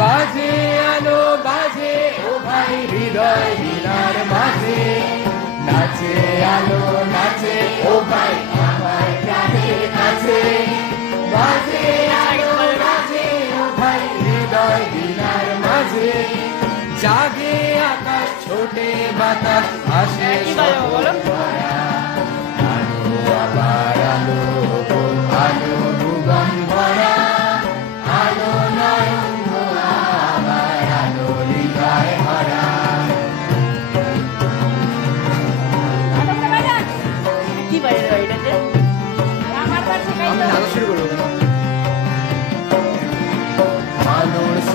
বাজে আলো বাজে ও ভাই হৃদয় হীরার মাঝে নাচে আলো নাচে ও ভাই আমার প্রাণের কাছে বাজে আলো বাজে ও ভাই জাগে আকাশ ছোটে বাতাস।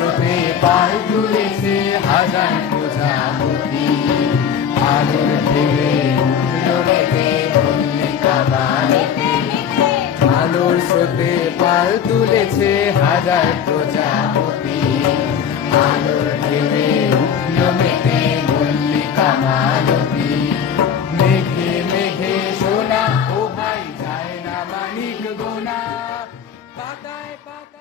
সুতে পায় তুলেছে হাজার প্রজাপতি। আলোর ভেবে উঠলেতে আলোর স্রোতে পাল তুলেছে হাজার প্রজাপতি। আলোর ভেবে উঠলেতে মল্লিকা মালতী। মেঘে মেঘে সোনা, ও ভাই, যায় না মানিক গোনা। পাতায় পাতায়